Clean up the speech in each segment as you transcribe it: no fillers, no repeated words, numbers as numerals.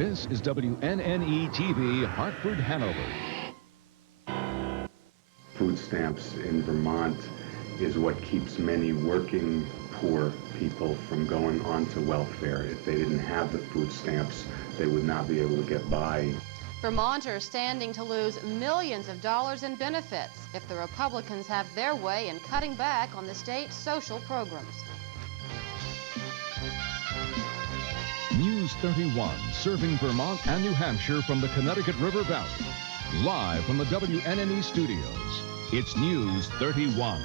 This is WNNE TV, Hartford, Hanover. Food stamps in Vermont is what keeps many working poor people from going on to welfare. If they didn't have the food stamps, they would not be able to get by. Vermonters standing to lose millions of dollars in benefits if the Republicans have their way in cutting back on the state's social programs. News 31, serving Vermont and New Hampshire from the Connecticut River Valley. Live from the WNNE studios, it's News 31.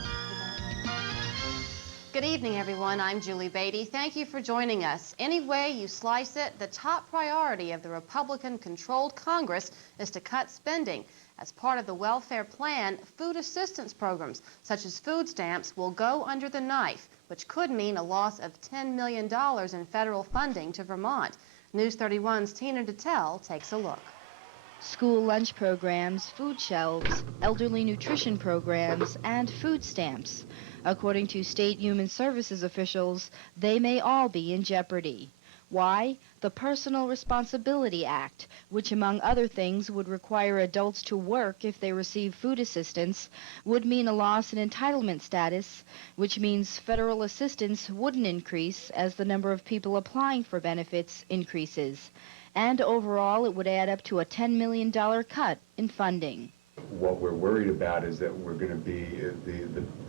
Good evening, everyone. I'm Julie Beatty. Thank you for joining us. Any way you slice it, the top priority of the Republican-controlled Congress is to cut spending. As part of the welfare plan, food assistance programs, such as food stamps, will go under the knife, which could mean a loss of $10 million in federal funding to Vermont. News 31's Tina Detel takes a look. School lunch programs, food shelves, elderly nutrition programs, and food stamps. According to state human services officials, they may all be in jeopardy. Why? The Personal Responsibility Act, which among other things would require adults to work if they receive food assistance, would mean a loss in entitlement status, which means federal assistance wouldn't increase as the number of people applying for benefits increases. And overall, it would add up to a $10 million cut in funding. What we're worried about is that we're going to be,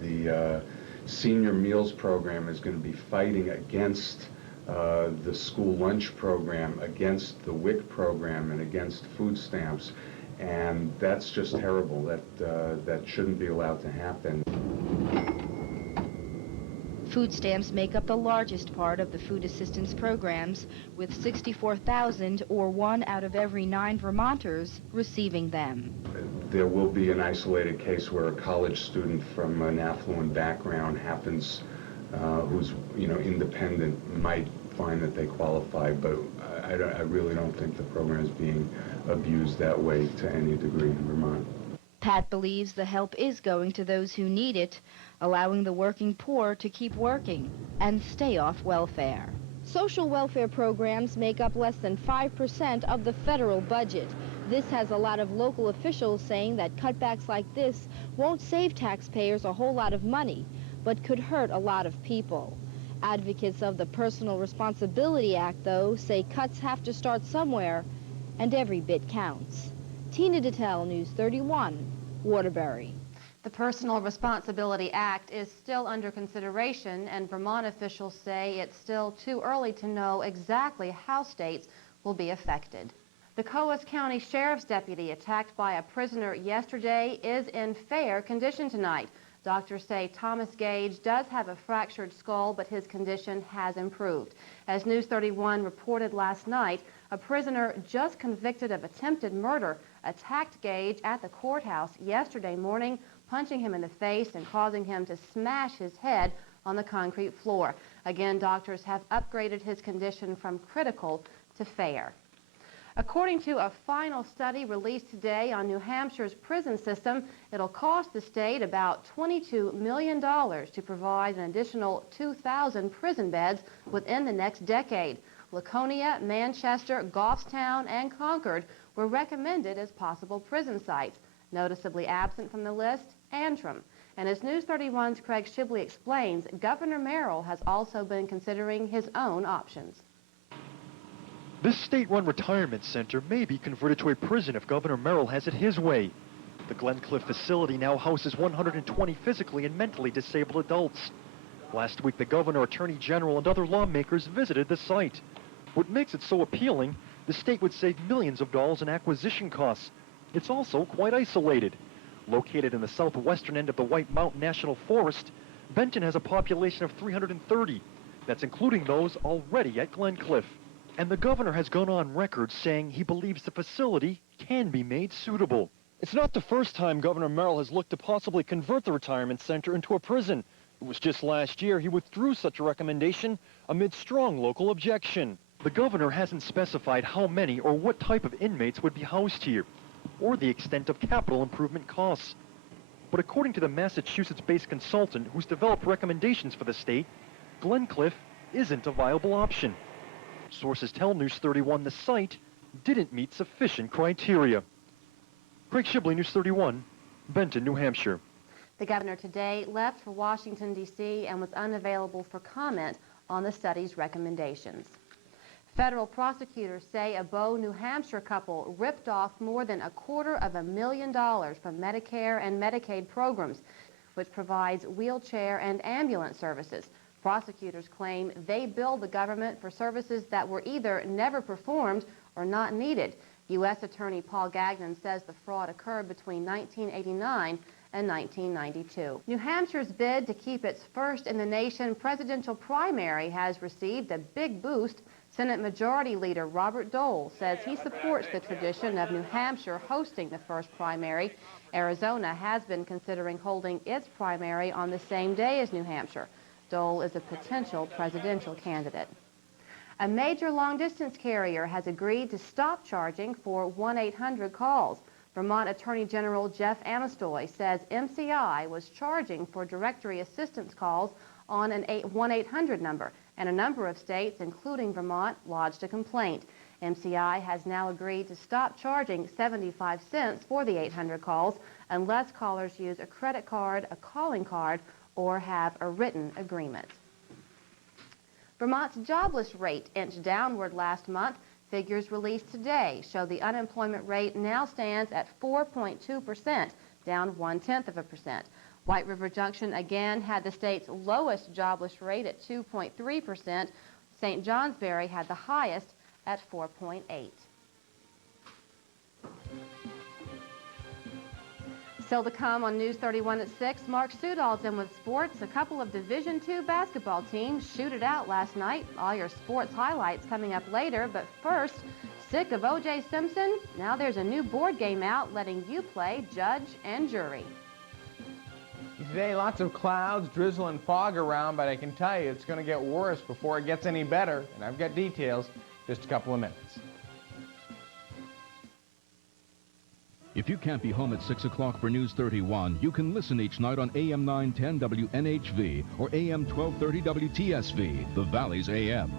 the senior meals program is going to be fighting against the school lunch program, against the WIC program, and against food stamps. And that's just terrible. That shouldn't be allowed to happen. Food stamps make up the largest part of the food assistance programs, with 64,000, or 1 out of every 9 Vermonters, receiving them. There will be an isolated case where a college student from an affluent background happens, who's independent, might find that they qualify, but I really don't think the program is being abused that way to any degree in Vermont. Pat believes the help is going to those who need it, allowing the working poor to keep working and stay off welfare. Social welfare programs make up less than 5% of the federal budget. This has a lot of local officials saying that cutbacks like this won't save taxpayers a whole lot of money, but could hurt a lot of people. Advocates of the Personal Responsibility Act, though, say cuts have to start somewhere, and every bit counts. Tina Detel, News 31, Waterbury. The Personal Responsibility Act is still under consideration, and Vermont officials say it's still too early to know exactly how states will be affected. The Coos County Sheriff's deputy attacked by a prisoner yesterday is in fair condition tonight. Doctors say Thomas Gage does have a fractured skull, but his condition has improved. As News 31 reported last night, a prisoner just convicted of attempted murder attacked Gage at the courthouse yesterday morning, punching him in the face and causing him to smash his head on the concrete floor. Again, doctors have upgraded his condition from critical to fair. According to a final study released today on New Hampshire's prison system, it'll cost the state about $22 million to provide an additional 2,000 prison beds within the next decade. Laconia, Manchester, Goffstown, and Concord were recommended as possible prison sites. Noticeably absent from the list, Antrim. And as News 31's Craig Shibley explains, Governor Merrill has also been considering his own options. This state-run retirement center may be converted to a prison if Governor Merrill has it his way. The Glencliff facility now houses 120 physically and mentally disabled adults. Last week, the governor, attorney general, and other lawmakers visited the site. What makes it so appealing, the state would save millions of dollars in acquisition costs. It's also quite isolated. Located in the southwestern end of the White Mountain National Forest, Benton has a population of 330. That's including those already at Glencliff. And the governor has gone on record saying he believes the facility can be made suitable. It's not the first time Governor Merrill has looked to possibly convert the retirement center into a prison. It was just last year he withdrew such a recommendation amid strong local objection. The governor hasn't specified how many or what type of inmates would be housed here, or the extent of capital improvement costs. But according to the Massachusetts-based consultant who's developed recommendations for the state, Glencliff isn't a viable option. Sources tell News 31 the site didn't meet sufficient criteria. Craig Shibley, News 31, Benton, New Hampshire. The governor today left for Washington, D.C. and was unavailable for comment on the study's recommendations. Federal prosecutors say a Bow, New Hampshire couple ripped off more than $250,000 from Medicare and Medicaid programs, which provides wheelchair and ambulance services. Prosecutors claim they billed the government for services that were either never performed or not needed. U.S. Attorney Paul Gagnon says the fraud occurred between 1989 and 1992. New Hampshire's bid to keep its first-in-the-nation presidential primary has received a big boost. Senate Majority Leader Robert Dole says he supports the tradition of New Hampshire hosting the first primary. Arizona has been considering holding its primary on the same day as New Hampshire. Dole is a potential presidential candidate. A major long-distance carrier has agreed to stop charging for 1-800 calls. Vermont Attorney General Jeff Anastoy says MCI was charging for directory assistance calls on an 1-800 number, and a number of states, including Vermont, lodged a complaint. MCI has now agreed to stop charging 75 cents for the 800 calls unless callers use a credit card, a calling card, or have a written agreement. Vermont's jobless rate inched downward last month. Figures released today show the unemployment rate now stands at 4.2%, down 0.1%. White River Junction again had the state's lowest jobless rate at 2.3%. St. Johnsbury had the highest at 4.8%. Still to come on News 31 at 6, Mark Sudol's in with sports. A couple of Division II basketball teams shoot it out last night. All your sports highlights coming up later, but first, sick of O.J. Simpson? Now there's a new board game out letting you play judge and jury. Today, lots of clouds, drizzle, and fog around, but I can tell you it's going to get worse before it gets any better, and I've got details in just a couple of minutes. If you can't be home at 6 o'clock for News 31, you can listen each night on AM 910 WNHV or AM 1230 WTSV, the Valley's AM.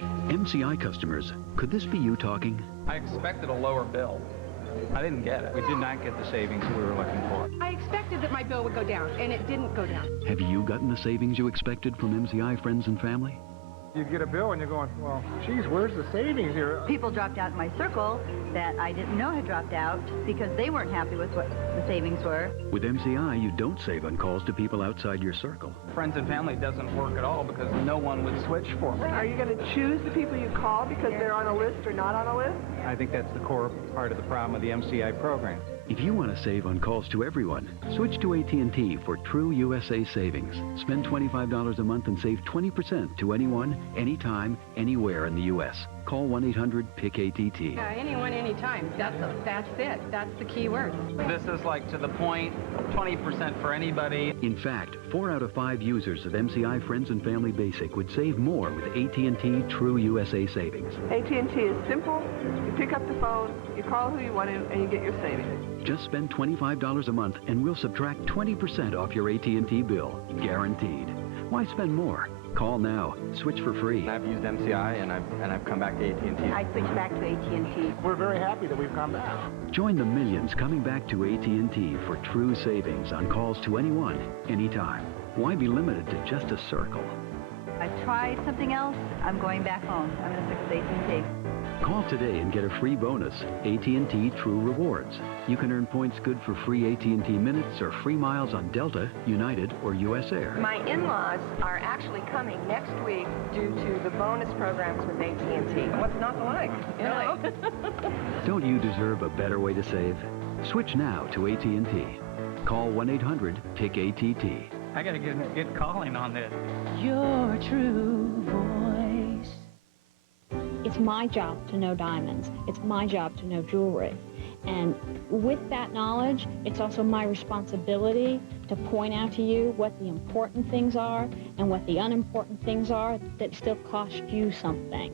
MCI customers, could this be you talking? I expected a lower bill. I didn't get it. We did not get the savings we were looking for. I expected that my bill would go down, and it didn't go down. Have you gotten the savings you expected from MCI friends and family? You get a bill and you're going, well, geez, where's the savings here? People dropped out in my circle that I didn't know had dropped out because they weren't happy with what the savings were. With MCI, you don't save on calls to people outside your circle. Friends and family doesn't work at all because no one would switch for me. Are you going to choose the people you call because they're on a list or not on a list? I think that's the core part of the problem with the MCI program. If you want to save on calls to everyone, switch to AT&T for true USA savings. Spend $25 a month and save 20% to anyone, anytime, anywhere in the U.S. Call 1-800-PIC-ATT. Anyone, anytime. That's it. That's the key word. This is like to the point, 20% for anybody. In fact, 4 out of 5 users of MCI Friends and Family Basic would save more with AT&T True USA Savings. AT&T is simple. You pick up the phone, you call who you want to, and you get your savings. Just spend $25 a month and we'll subtract 20% off your AT&T bill. Guaranteed. Why spend more? Call now. Switch for free. I've used MCI and I've come back to AT&T. I switched back to AT&T. We're very happy that we've come back. Join the millions coming back to AT&T for true savings on calls to anyone, anytime. Why be limited to just a circle? I tried something else. I'm going back home. I'm going to stick with AT&T. Call today and get a free bonus, AT&T True Rewards. You can earn points good for free AT&T minutes or free miles on Delta, United, or US Air. My in-laws are actually coming next week due to the bonus programs with AT&T. What's not to like? You know? Don't you deserve a better way to save? Switch now to AT&T. Call 1-800-PIC-ATT. I got to get calling on this. Your true voice. It's my job to know diamonds. It's my job to know jewelry. And with that knowledge, it's also my responsibility to point out to you what the important things are and what the unimportant things are that still cost you something.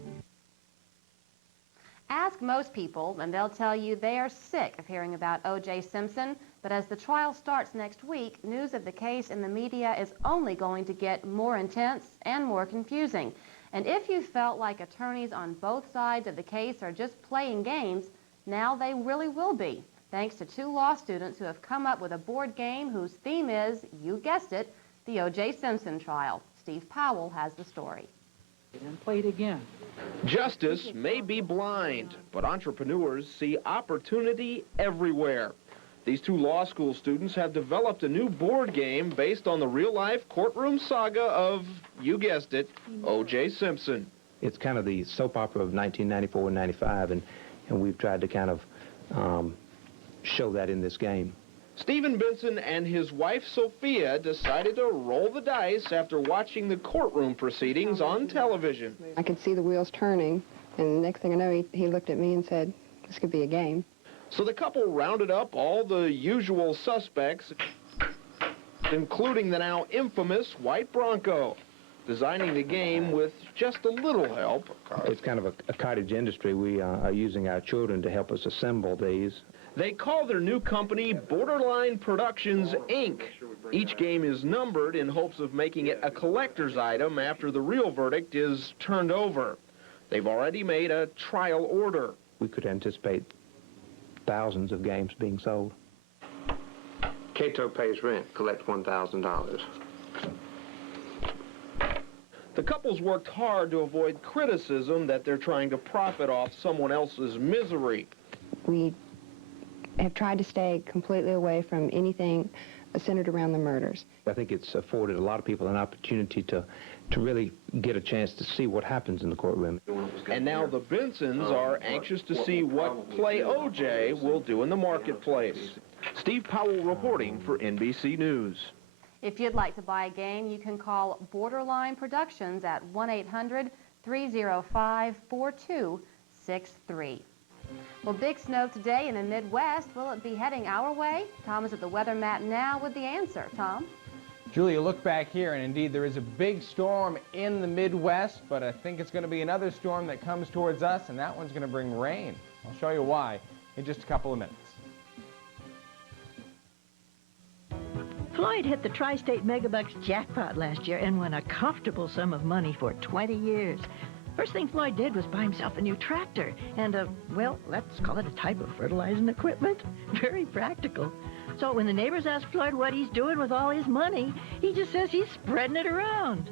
Ask most people, and they'll tell you they are sick of hearing about O.J. Simpson. But as the trial starts next week, news of the case in the media is only going to get more intense and more confusing. And if you felt like attorneys on both sides of the case are just playing games, now they really will be, thanks to 2 law students who have come up with a board game whose theme is, you guessed it, the O.J. Simpson trial. Steve Powell has the story. And play it again. Justice may be blind, but entrepreneurs see opportunity everywhere. These 2 law school students have developed a new board game based on the real-life courtroom saga of, you guessed it, O.J. Simpson. It's kind of the soap opera of 1994 and 95, and we've tried to kind of show that in this game. Stephen Benson and his wife Sophia decided to roll the dice after watching the courtroom proceedings on television. I could see the wheels turning, and the next thing I know, he looked at me and said, this could be a game. So the couple rounded up all the usual suspects, including the now infamous White Bronco, designing the game with just a little help. It's kind of a cottage industry. We are using our children to help us assemble these. They call their new company Borderline Productions, Inc. Each game is numbered in hopes of making it a collector's item after the real verdict is turned over. They've already made a trial order. We could anticipate thousands of games being sold. Cato pays rent, collect $1,000. The couple's worked hard to avoid criticism that they're trying to profit off someone else's misery. We have tried to stay completely away from anything centered around the murders. I think it's afforded a lot of people an opportunity to really get a chance to see what happens in the courtroom. And now the Bensons are anxious to see what Play O.J. will do in the marketplace. Steve Powell reporting for NBC News. If you'd like to buy a game, you can call Borderline Productions at 1-800-305-4263. Well, big snow today in the Midwest. Will it be heading our way? Tom is at the weather map now with the answer. Tom? Julia, look back here, and indeed there is a big storm in the Midwest, but I think it's going to be another storm that comes towards us, and that one's going to bring rain. I'll show you why in just a couple of minutes. Floyd hit the Tri-State Megabucks jackpot last year and won a comfortable sum of money for 20 years. First thing Floyd did was buy himself a new tractor and well, let's call it a type of fertilizing equipment. Very practical. So when the neighbors ask Floyd what he's doing with all his money, he just says he's spreading it around.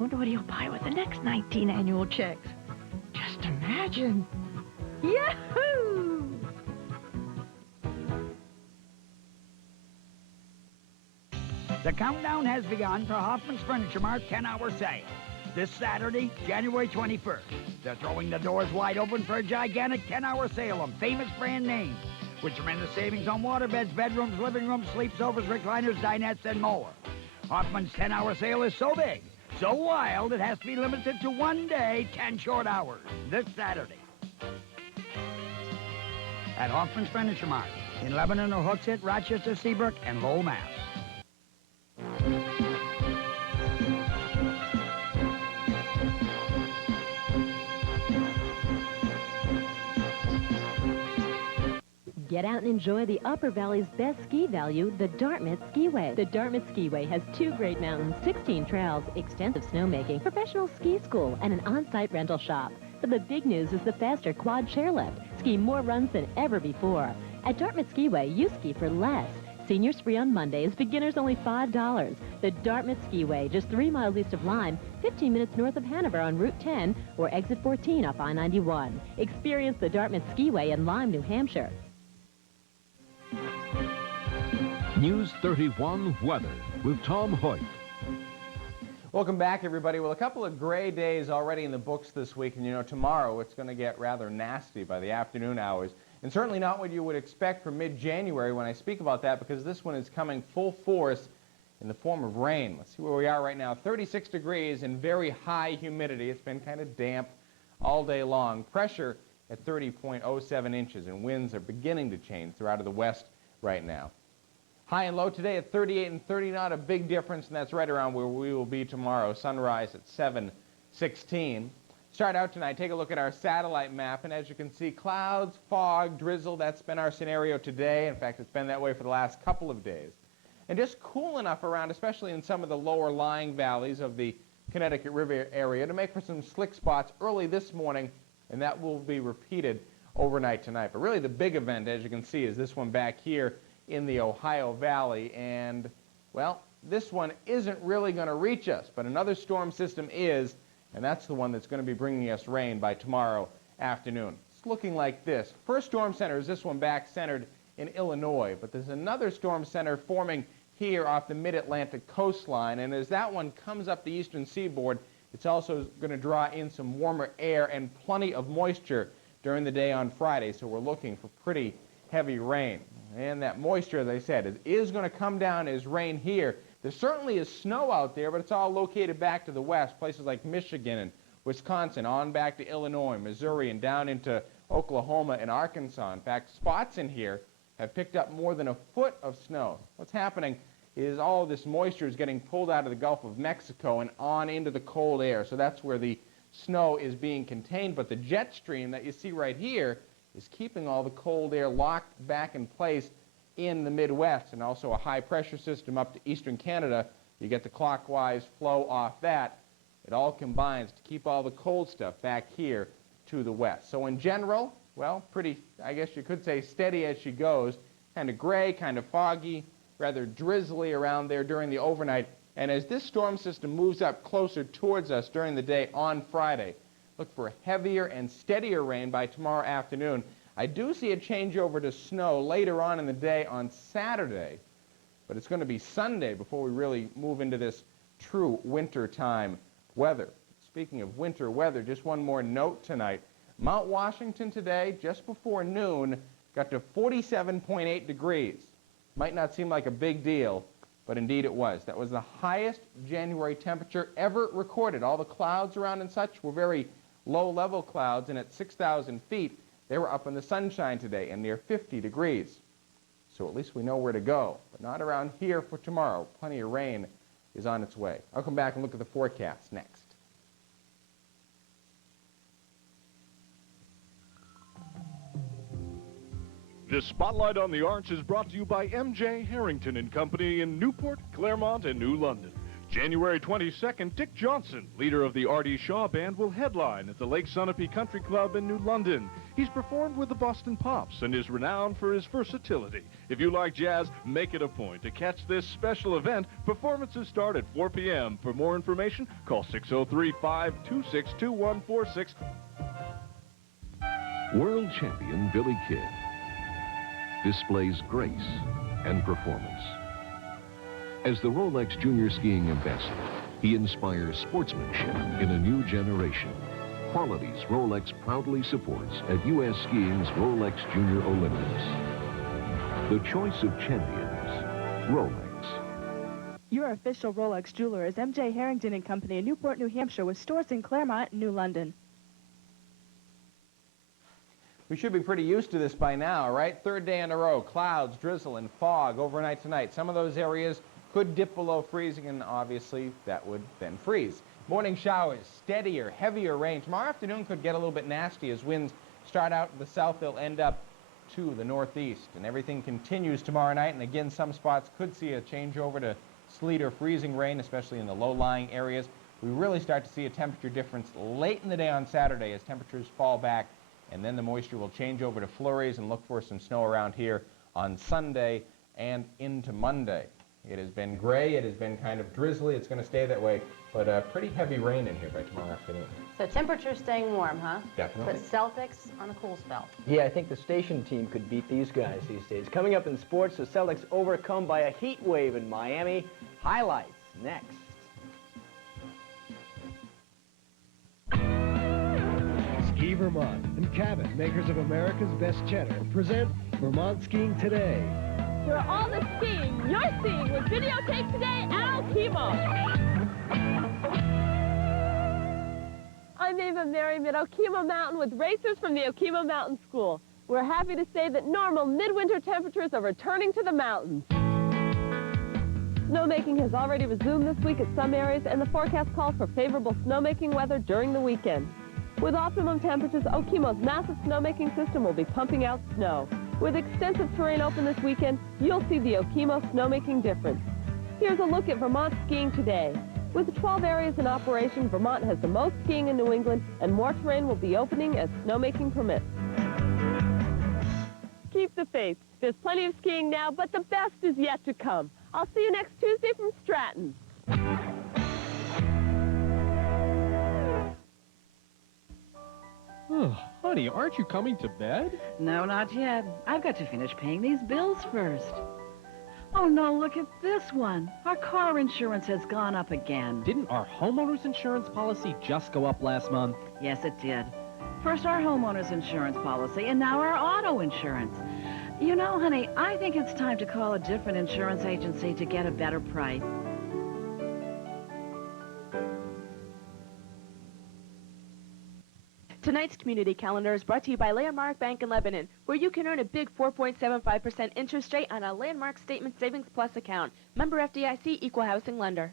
Wonder what he'll buy with the next 19 annual checks. Just imagine. Yahoo! The countdown has begun for Hoffman's Furniture Mart 10-hour sale. This Saturday, January 21st, they're throwing the doors wide open for a gigantic 10-hour sale of famous brand names, with tremendous savings on waterbeds, bedrooms, living rooms, sleep sofas, recliners, dinettes, and more. Hoffman's 10-hour sale is so big, so wild, it has to be limited to 1 day, 10 short hours, this Saturday. At Hoffman's Furniture Mart, in Lebanon or Hooksett, Rochester, Seabrook, and Lowell, Mass. Get out and enjoy the Upper Valley's best ski value, the Dartmouth Skiway. The Dartmouth Skiway has 2 great mountains, 16 trails, extensive snowmaking, professional ski school, and an on-site rental shop. But the big news is the faster quad chairlift. Ski more runs than ever before. At Dartmouth Skiway, you ski for less. Seniors free on Mondays, beginners only $5. The Dartmouth Skiway, just 3 miles east of Lyme, 15 minutes north of Hanover on Route 10, or exit 14 off I-91. Experience the Dartmouth Skiway in Lyme, New Hampshire. News 31 weather with Tom Hoyt. Welcome back, everybody. Well, a couple of gray days already in the books this week, and you know, tomorrow it's going to get rather nasty by the afternoon hours, and certainly not what you would expect for mid-January when I speak about that, because this one is coming full force in the form of rain. Let's see where we are right now. 36 degrees and very high humidity. It's been kind of damp all day long. Pressure at 30.07 inches, and winds are beginning to change throughout of the west right now. High and low today at 38 and 30, not a big difference, and that's right around where we will be tomorrow. Sunrise at 7:16. Start out tonight, take a look at our satellite map, and as you can see, clouds, fog, drizzle, that's been our scenario today. In fact, it's been that way for the last couple of days. And just cool enough around, especially in some of the lower lying valleys of the Connecticut River area to make for some slick spots early this morning, and that will be repeated overnight tonight. But really the big event, as you can see, is this one back here in the Ohio Valley, and, well, this one isn't really going to reach us, but another storm system is, and that's the one that's going to be bringing us rain by tomorrow afternoon. It's looking like this. First storm center is this one back centered in Illinois, but there's another storm center forming here off the mid-Atlantic coastline, and as that one comes up the eastern seaboard, it's also going to draw in some warmer air and plenty of moisture during the day on Friday, so we're looking for pretty heavy rain. And that moisture, as I said, is going to come down as rain here. There certainly is snow out there, but it's all located back to the west, places like Michigan and Wisconsin, on back to Illinois, Missouri, and down into Oklahoma and Arkansas. In fact, spots in here have picked up more than a foot of snow. What's happening is all of this moisture is getting pulled out of the Gulf of Mexico and on into the cold air, so that's where the snow is being contained. But the jet stream that you see right here is keeping all the cold air locked back in place in the Midwest, and also a high-pressure system up to eastern Canada. You get the clockwise flow off that. It all combines to keep all the cold stuff back here to the west. So in general, well, pretty, I guess you could say, steady as she goes. Kind of gray, kind of foggy, rather drizzly around there during the overnight. And as this storm system moves up closer towards us during the day on Friday, look for heavier and steadier rain by tomorrow afternoon. I do see a changeover to snow later on in the day on Saturday, but it's going to be Sunday before we really move into this true winter time weather. Speaking of winter weather, just one more note tonight. Mount Washington today, just before noon, got to 47.8 degrees. Might not seem like a big deal, but indeed it was. That was the highest January temperature ever recorded. All the clouds around and such were very low-level clouds, and at 6,000 feet, they were up in the sunshine today and near 50 degrees. So at least we know where to go, but not around here for tomorrow. Plenty of rain is on its way. I'll come back and look at the forecast next. This Spotlight on the Arts is brought to you by M.J. Harrington and Company in Newport, Claremont, and New London. January 22nd, Dick Johnson, leader of the R.D. Shaw Band, will headline at the Lake Sunapee Country Club in New London. He's performed with the Boston Pops and is renowned for his versatility. If you like jazz, make it a point to catch this special event. Performances start at 4 p.m. For more information, call 603-526-2146. World champion Billy Kidd displays grace and performance. As the Rolex Junior Skiing Ambassador, he inspires sportsmanship in a new generation. Qualities Rolex proudly supports at U.S. Skiing's Rolex Junior Olympics. The choice of champions, Rolex. Your official Rolex jeweler is M.J. Harrington and Company in Newport, New Hampshire, with stores in Claremont and New London. We should be pretty used to this by now, right? Third day in a row, clouds, drizzle, and fog overnight tonight. Some of those areas could dip below freezing, and obviously that would then freeze. Morning showers, steadier, heavier rain. Tomorrow afternoon could get a little bit nasty as winds start out in the south. They'll end up to the northeast, and everything continues tomorrow night. And again, some spots could see a changeover to sleet or freezing rain, especially in the low-lying areas. We really start to see a temperature difference late in the day on Saturday as temperatures fall back, and then the moisture will change over to flurries, and look for some snow around here on Sunday and into Monday. It has been gray, it has been kind of drizzly, it's going to stay that way, but pretty heavy rain in here by tomorrow afternoon. So temperatures staying warm, huh? Definitely. But Celtics on a cool spell. Yeah, I think the station team could beat these guys these days. Coming up in sports, the Celtics overcome by a heat wave in Miami. Highlights next. Ski Vermont and Cabot, makers of America's best cheddar, present Vermont Skiing Today. For all the skiing you're seeing with Videotape Today at Okemo. I'm Ava Merriam at Okemo Mountain with racers from the Okemo Mountain School. We're happy to say that normal midwinter temperatures are returning to the mountains. Snowmaking has already resumed this week at some areas, and the forecast calls for favorable snowmaking weather during the weekend. With optimum temperatures, Okemo's massive snowmaking system will be pumping out snow. With extensive terrain open this weekend, you'll see the Okemo snowmaking difference. Here's a look at Vermont skiing today. With 12 areas in operation, Vermont has the most skiing in New England, and more terrain will be opening as snowmaking permits. Keep the faith. There's plenty of skiing now, but the best is yet to come. I'll see you next Tuesday from Stratton. Oh, honey, aren't you coming to bed? No, not yet. I've got to finish paying these bills first. Oh, no, look at this one. Our car insurance has gone up again. Didn't our homeowner's insurance policy just go up last month? Yes, it did. First our homeowner's insurance policy, and now our auto insurance. You know, honey, I think it's time to call a different insurance agency to get a better price. Tonight's community calendar is brought to you by Landmark Bank in Lebanon, where you can earn a big 4.75% interest rate on a Landmark Statement Savings Plus account. Member FDIC, Equal Housing Lender.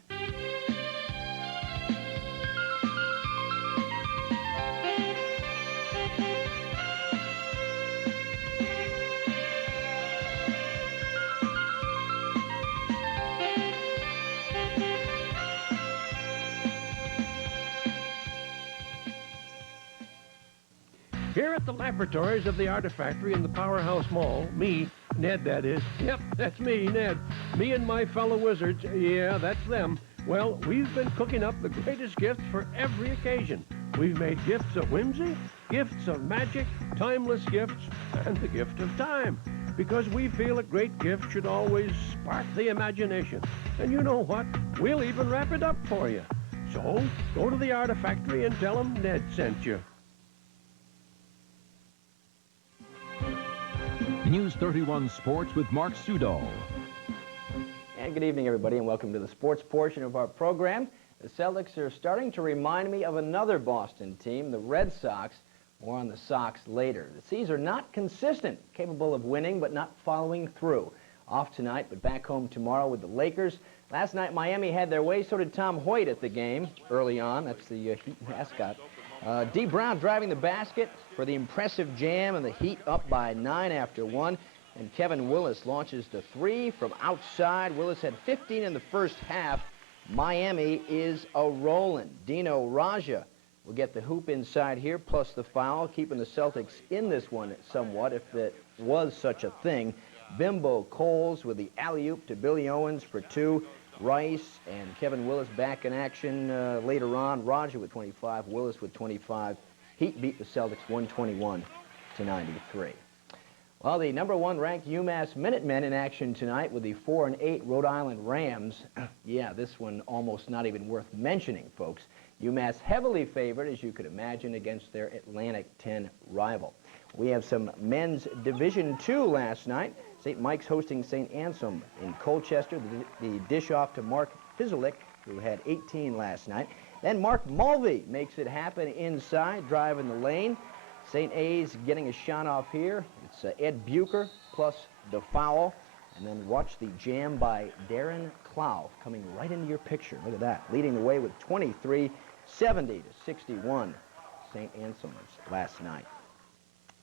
Here at the laboratories of the Artifactory in the Powerhouse Mall, me, Ned that is, yep, that's me, Ned, me and my fellow wizards, yeah, that's them, well, we've been cooking up the greatest gifts for every occasion. We've made gifts of whimsy, gifts of magic, timeless gifts, and the gift of time. Because we feel a great gift should always spark the imagination. And you know what? We'll even wrap it up for you. So, go to the Artifactory and tell them Ned sent you. News 31 Sports with Mark Sudo. And good evening, everybody, and welcome to the sports portion of our program. The Celtics are starting to remind me of another Boston team, the Red Sox. More on the Sox later. The C's are not consistent, capable of winning but not following through. Off tonight, but back home tomorrow with the Lakers. Last night, Miami had their way, so did Tom Hoyt at the game early on. That's the Heat mascot. D. Brown driving the basket for the impressive jam, and the Heat up by 9 after 1. And Kevin Willis launches the 3 from outside. Willis had 15 in the first half. Miami is a-rolling. Dino Raja will get the hoop inside here, plus the foul, keeping the Celtics in this one somewhat, if that was such a thing. Bimbo Coles with the alley-oop to Billy Owens for 2. Rice and Kevin Willis back in action later on. Raja with 25, Willis with 25. Heat beat the Celtics 121-93. Well, the #1 ranked UMass Minutemen in action tonight with the 4-8 Rhode Island Rams. Yeah, this one almost not even worth mentioning, folks. UMass heavily favored, as you could imagine, against their Atlantic 10 rival. We have some men's Division II last night. St. Mike's hosting St. Anselm in Colchester. The dish off to Mark Pizzolick, who had 18 last night. Then Mark Mulvey makes it happen inside, driving the lane. St. A's getting a shot off here. It's Ed Bucher plus the foul. And then watch the jam by Darren Clough coming right into your picture. Look at that. Leading the way with 23, 70-61. St. Anselm's last night.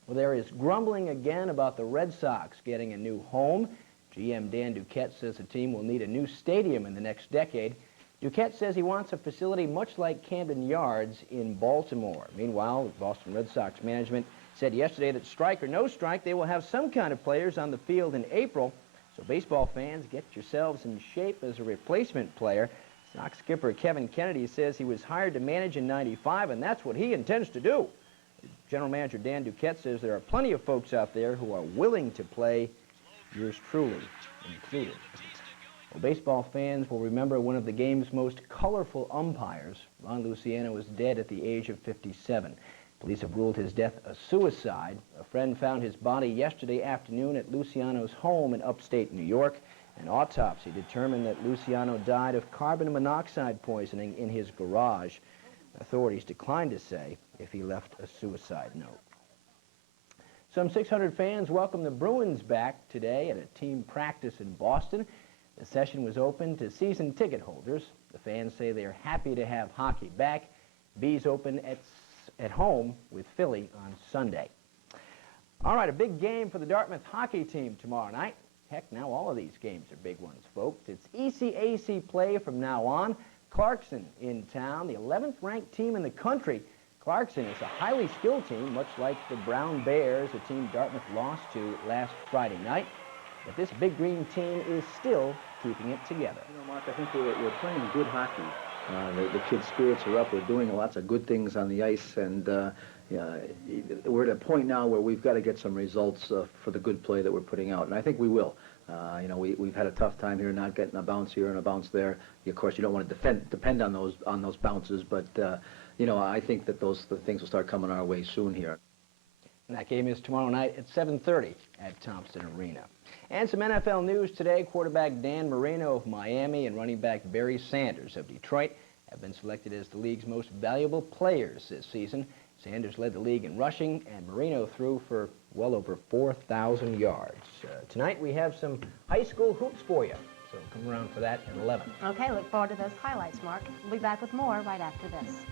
Well, there is grumbling again about the Red Sox getting a new home. GM Dan Duquette says the team will need a new stadium in the next decade. Duquette says he wants a facility much like Camden Yards in Baltimore. Meanwhile, the Boston Red Sox management said yesterday that strike or no strike, they will have some kind of players on the field in April. So baseball fans, get yourselves in shape as a replacement player. Sox skipper Kevin Kennedy says he was hired to manage in '95, and that's what he intends to do. General Manager Dan Duquette says there are plenty of folks out there who are willing to play, yours truly included. Well, baseball fans will remember one of the game's most colorful umpires. Ron Luciano was dead at the age of 57. Police have ruled his death a suicide. A friend found his body yesterday afternoon at Luciano's home in upstate New York. An autopsy determined that Luciano died of carbon monoxide poisoning in his garage. Authorities declined to say if he left a suicide note. Some 600 fans welcomed the Bruins back today at a team practice in Boston. The session was open to season ticket holders. The fans say they are happy to have hockey back. Bees open at home with Philly on Sunday. All right, a big game for the Dartmouth hockey team tomorrow night. Heck, now all of these games are big ones, folks. It's ECAC play from now on. Clarkson in town, the 11th ranked team in the country. Clarkson is a highly skilled team, much like the Brown Bears, a team Dartmouth lost to last Friday night. But this Big Green team is still keeping it together. You know, Mark, I think we're playing good hockey. The kids' spirits are up. We're doing lots of good things on the ice, and we're at a point now where we've got to get some results for the good play that we're putting out, and I think we will. You know, we've had a tough time here, not getting a bounce here and a bounce there. Of course, you don't want to depend on those bounces, but you know, I think that the things will start coming our way soon here. And that game is tomorrow night at 7:30 at Thompson Arena. And some NFL news today. Quarterback Dan Marino of Miami and running back Barry Sanders of Detroit have been selected as the league's most valuable players this season. Sanders led the league in rushing, and Marino threw for well over 4,000 yards. Tonight we have some high school hoops for you, so come around for that at 11. Okay, look forward to those highlights, Mark. We'll be back with more right after this.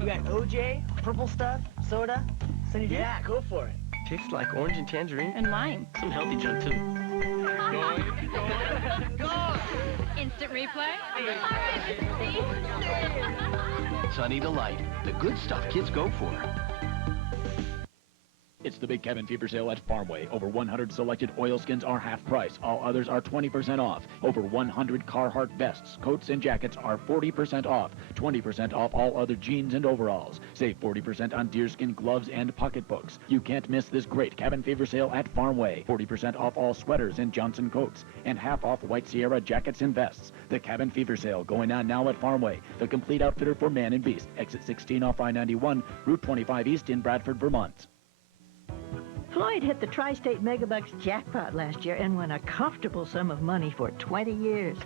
You got OJ, purple stuff, soda? Sunny Day? Yeah, go for it. Tastes like orange and tangerine. And lime. Some healthy junk, too. Go! Instant replay? Sunny Delight, the good stuff kids go for. It's the big cabin fever sale at Farmway. Over 100 selected oilskins are half price. All others are 20% off. Over 100 Carhartt vests, coats, and jackets are 40% off. 20% off all other jeans and overalls. Save 40% on deerskin gloves and pocketbooks. You can't miss this great cabin fever sale at Farmway. 40% off all sweaters and Johnson coats. And half off White Sierra jackets and vests. The cabin fever sale going on now at Farmway. The complete outfitter for man and beast. Exit 16 off I-91, Route 25 East in Bradford, Vermont. Floyd hit the Tri-State Megabucks jackpot last year and won a comfortable sum of money for 20 years.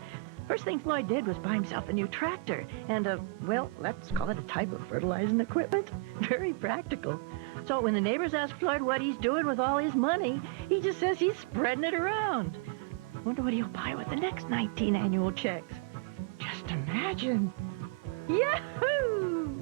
First thing Floyd did was buy himself a new tractor and well, let's call it a type of fertilizing equipment. Very practical. So when the neighbors ask Floyd what he's doing with all his money, he just says he's spreading it around. Wonder what he'll buy with the next 19 annual checks. Just imagine. Yahoo!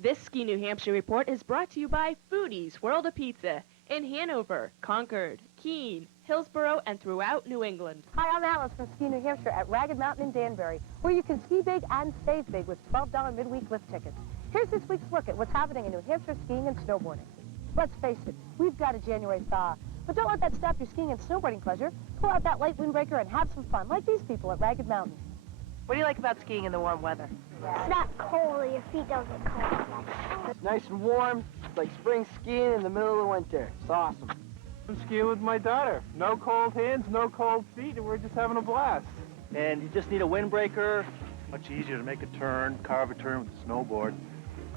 This Ski New Hampshire report is brought to you by Foodie's World of Pizza in Hanover, Concord, Keene, Hillsborough, and throughout New England. Hi, I'm Alice from Ski New Hampshire at Ragged Mountain in Danbury, where you can ski big and save big with $12 midweek lift tickets. Here's this week's look at what's happening in New Hampshire skiing and snowboarding. Let's face it, we've got a January thaw, but don't let that stop your skiing and snowboarding pleasure. Pull out that light windbreaker and have some fun, like these people at Ragged Mountain. What do you like about skiing in the warm weather? It's not cold, your feet don't get cold. It's nice and warm. It's like spring skiing in the middle of the winter. It's awesome. I'm skiing with my daughter. No cold hands, no cold feet, and we're just having a blast. And you just need a windbreaker. Much easier to make a turn, carve a turn with a snowboard.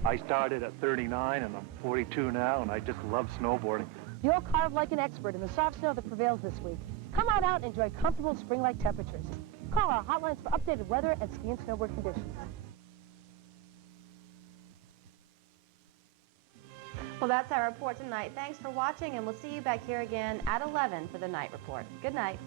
I started at 39, and I'm 42 now, and I just love snowboarding. You'll carve like an expert in the soft snow that prevails this week. Come on out and enjoy comfortable spring-like temperatures. Call our hotlines for updated weather and ski and snowboard conditions. Well, that's our report tonight. Thanks for watching, and we'll see you back here again at 11 for the night report. Good night.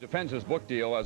Defends his book deal as